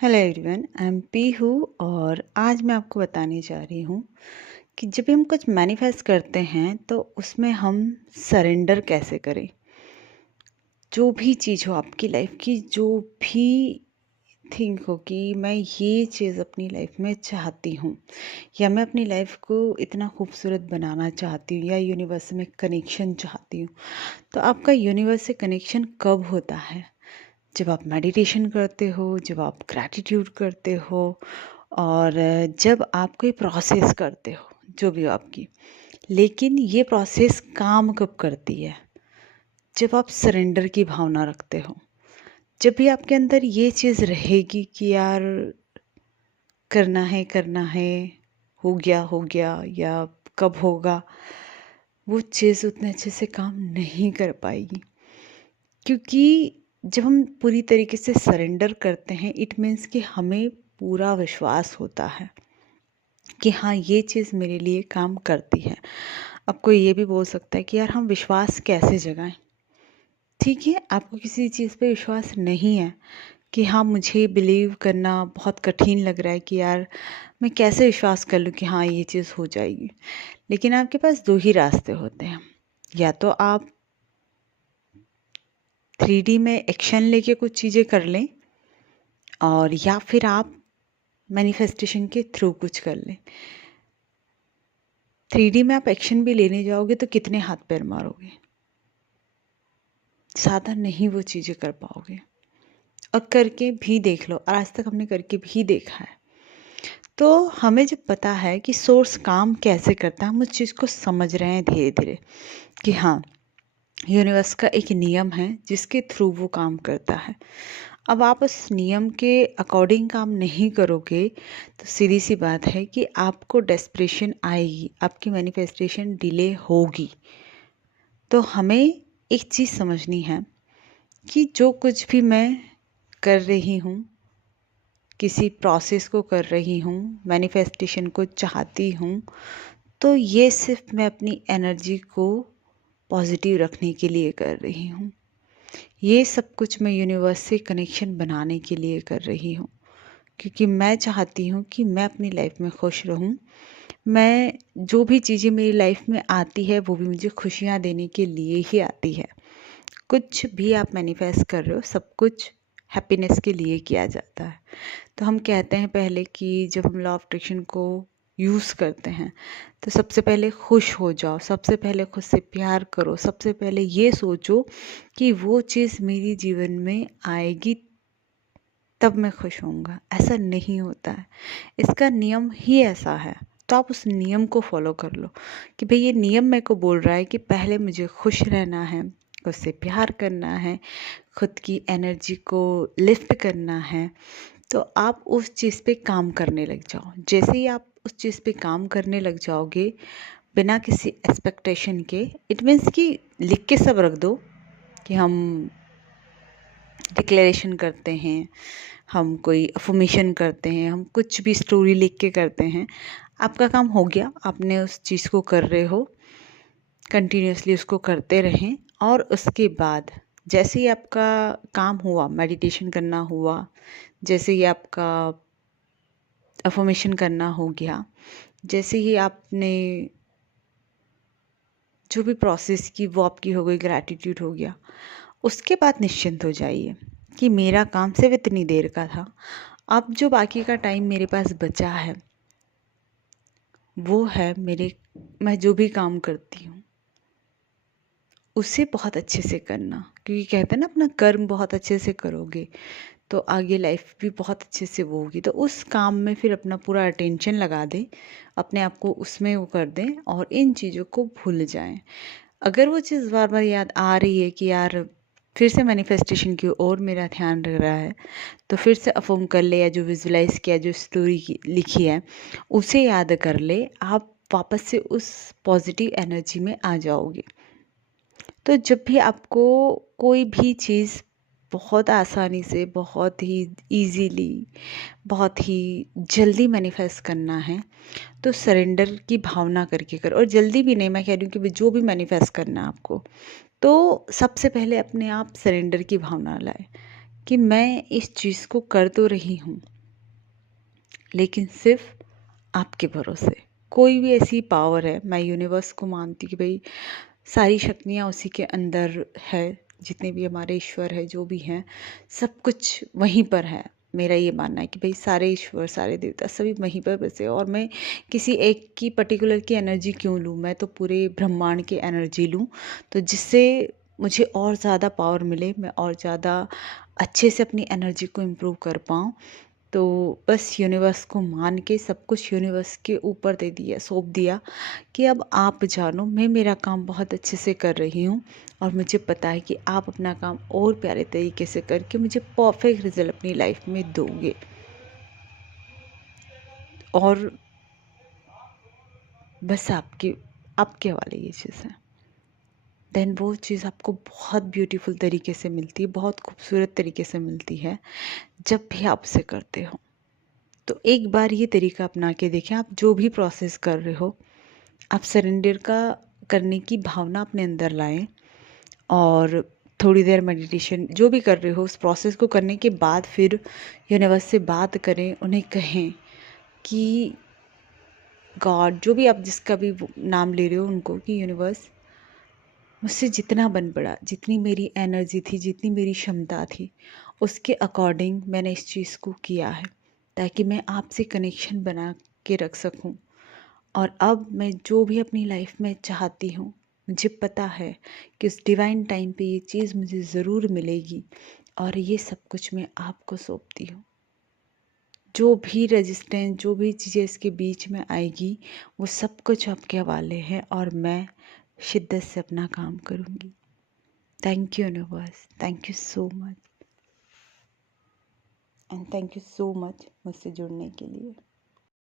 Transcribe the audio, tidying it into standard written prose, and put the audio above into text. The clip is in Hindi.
Hello everyone, I am Pihu और आज मैं आपको बताने जा रही हूँ कि जब भी हम कुछ मैनिफेस्ट करते हैं तो उसमें हम सरेंडर कैसे करें। जो भी चीज़ हो आपकी लाइफ की, जो भी थिंक हो कि मैं ये चीज़ अपनी लाइफ में चाहती हूँ या मैं अपनी लाइफ को इतना खूबसूरत बनाना चाहती हूँ या यूनिवर्स में कनेक्शन चाहती हूँ, तो आपका यूनिवर्स से कनेक्शन कब होता है? जब आप मेडिटेशन करते हो, जब आप ग्रैटिट्यूड करते हो और जब आप कोई प्रोसेस करते हो, जो भी हो आपकी। लेकिन ये प्रोसेस काम कब करती है? जब आप सरेंडर की भावना रखते हो। जब भी आपके अंदर ये चीज़ रहेगी कि यार करना है, हो गया या कब होगा, वो चीज़ उतने अच्छे से काम नहीं कर पाएगी। क्योंकि जब हम पूरी तरीके से सरेंडर करते हैं, इट मीन्स कि हमें पूरा विश्वास होता है कि हाँ, ये चीज़ मेरे लिए काम करती है। अब कोई ये भी बोल सकता है कि यार हम विश्वास कैसे जगाएं? ठीक है, आपको किसी चीज़ पे विश्वास नहीं है कि हाँ, मुझे बिलीव करना बहुत कठिन लग रहा है कि यार मैं कैसे विश्वास कर लूँ कि हाँ, ये चीज़ हो जाएगी। लेकिन आपके पास दो ही रास्ते होते हैं। या तो आप 3D में एक्शन लेके कुछ चीज़ें कर लें और या फिर आप मैनिफेस्टेशन के थ्रू कुछ कर लें। 3D में आप एक्शन भी लेने जाओगे तो कितने हाथ पैर मारोगे, ज़्यादा नहीं वो चीज़ें कर पाओगे। और करके भी देख लो, और आज तक हमने करके भी देखा है। तो हमें जब पता है कि सोर्स काम कैसे करता है, हम उस चीज़ को समझ रहे हैं धीरे धीरे कि हाँ, यूनिवर्स का एक नियम है जिसके थ्रू वो काम करता है। अब आप उस नियम के अकॉर्डिंग काम नहीं करोगे तो सीधी सी बात है कि आपको डेस्परेशन आएगी, आपकी मैनिफेस्टेशन डिले होगी। तो हमें एक चीज़ समझनी है कि जो कुछ भी मैं कर रही हूँ, किसी प्रोसेस को कर रही हूँ, मैनिफेस्टेशन को चाहती हूँ, तो ये सिर्फ मैं अपनी एनर्जी को पॉजिटिव रखने के लिए कर रही हूँ। ये सब कुछ मैं यूनिवर्स से कनेक्शन बनाने के लिए कर रही हूँ, क्योंकि मैं चाहती हूँ कि मैं अपनी लाइफ में खुश रहूँ। मैं जो भी चीज़ें मेरी लाइफ में आती है वो भी मुझे खुशियाँ देने के लिए ही आती है। कुछ भी आप मैनिफेस्ट कर रहे हो, सब कुछ हैप्पीनेस के लिए किया जाता है। तो हम कहते हैं पहले कि जब हम लॉ ऑफ अट्रैक्शन को यूज़ करते हैं तो सबसे पहले खुश हो जाओ, सबसे पहले खुद से प्यार करो, सबसे पहले ये सोचो कि वो चीज़ मेरी जीवन में आएगी तब मैं खुश होऊंगा। ऐसा नहीं होता है, इसका नियम ही ऐसा है। तो आप उस नियम को फॉलो कर लो कि भाई ये नियम मेरे को बोल रहा है कि पहले मुझे खुश रहना है, खुद से प्यार करना है, खुद की एनर्जी को लिफ्ट करना है। तो आप उस चीज़ पे काम करने लग जाओ। जैसे ही आप उस चीज़ पे काम करने लग जाओगे बिना किसी एक्सपेक्टेशन के, इट मीन्स कि लिख के सब रख दो कि हम डिक्लेरेशन करते हैं, हम कोई अफर्मेशन करते हैं, हम कुछ भी स्टोरी लिख के करते हैं। आपका काम हो गया, आपने उस चीज़ को कर रहे हो, कंटिन्यूसली उसको करते रहें। और उसके बाद जैसे ही आपका काम हुआ, मेडिटेशन करना हुआ, जैसे ही आपका अफर्मेशन करना हो गया, जैसे ही आपने जो भी प्रोसेस की वो आपकी हो गई, ग्रैटिट्यूड हो गया, उसके बाद निश्चिंत हो जाइए कि मेरा काम सिर्फ इतनी देर का था। अब जो बाकी का टाइम मेरे पास बचा है वो है मैं जो भी काम करती हूँ उसे बहुत अच्छे से करना। क्योंकि कहते हैं ना, अपना कर्म बहुत अच्छे से करोगे तो आगे लाइफ भी बहुत अच्छे से वो होगी। तो उस काम में फिर अपना पूरा अटेंशन लगा दें, अपने आप को उसमें वो कर दें और इन चीज़ों को भूल जाएं। अगर वो चीज़ बार बार याद आ रही है कि यार फिर से मैनिफेस्टेशन की ओर मेरा ध्यान रह रहा है, तो फिर से अफर्म कर ले, या जो विजुलाइज किया, जो स्टोरी लिखी है उसे याद कर ले, आप वापस से उस पॉजिटिव एनर्जी में आ जाओगे। तो जब भी आपको कोई भी चीज़ बहुत आसानी से, बहुत ही ईज़िली, बहुत ही जल्दी मैनिफेस्ट करना है तो सरेंडर की भावना करके करो। और जल्दी भी नहीं, मैं कह रही हूँ कि भाई जो भी मैनिफेस्ट करना है आपको, तो सबसे पहले अपने आप सरेंडर की भावना लाए कि मैं इस चीज़ को कर तो रही हूँ, लेकिन सिर्फ आपके भरोसे। कोई भी ऐसी पावर है, मैं यूनिवर्स को मानती हूँ कि भाई सारी शक्तियाँ उसी के अंदर है, जितने भी हमारे ईश्वर है जो भी हैं सब कुछ वहीं पर है। मेरा ये मानना है कि भाई सारे ईश्वर सारे देवता सभी वहीं पर बसे, और मैं किसी एक की पर्टिकुलर की एनर्जी क्यों लूँ, मैं तो पूरे ब्रह्मांड की एनर्जी लूँ, तो जिससे मुझे और ज़्यादा पावर मिले, मैं और ज़्यादा अच्छे से अपनी एनर्जी को इम्प्रूव कर पाऊँ। तो बस यूनिवर्स को मान के सब कुछ यूनिवर्स के ऊपर दे दिया, सौंप दिया कि अब आप जानो, मैं मेरा काम बहुत अच्छे से कर रही हूँ और मुझे पता है कि आप अपना काम और प्यारे तरीके से करके मुझे परफेक्ट रिजल्ट अपनी लाइफ में दोगे। और बस आपके हवाले ये चीज़ है। देन वो चीज़ आपको बहुत ब्यूटीफुल तरीके से मिलती है, बहुत खूबसूरत तरीके से मिलती है जब भी आप उसे करते हो। तो एक बार ये तरीका अपना के देखें, आप जो भी प्रोसेस कर रहे हो आप सरेंडर का करने की भावना अपने अंदर लाएं, और थोड़ी देर मेडिटेशन जो भी कर रहे हो उस प्रोसेस को करने के बाद फिर यूनिवर्स से बात करें, उन्हें कहें कि गॉड, जो भी आप जिसका भी नाम ले रहे हो उनको, कि यूनिवर्स मुझसे जितना बन पड़ा, जितनी मेरी एनर्जी थी, जितनी मेरी क्षमता थी, उसके अकॉर्डिंग मैंने इस चीज़ को किया है ताकि मैं आपसे कनेक्शन बना के रख सकूं। और अब मैं जो भी अपनी लाइफ में चाहती हूँ, मुझे पता है कि उस डिवाइन टाइम पे ये चीज़ मुझे ज़रूर मिलेगी, और ये सब कुछ मैं आपको सौंपती हूँ। जो भी रेजिस्टेंस, जो भी चीज़ें इसके बीच में आएगी, वो सब कुछ आपके हवाले है, और मैं शिद्दत से अपना काम करूँगी। Thank you universe, thank you so much, and thank you so much मुझसे जुड़ने के लिए।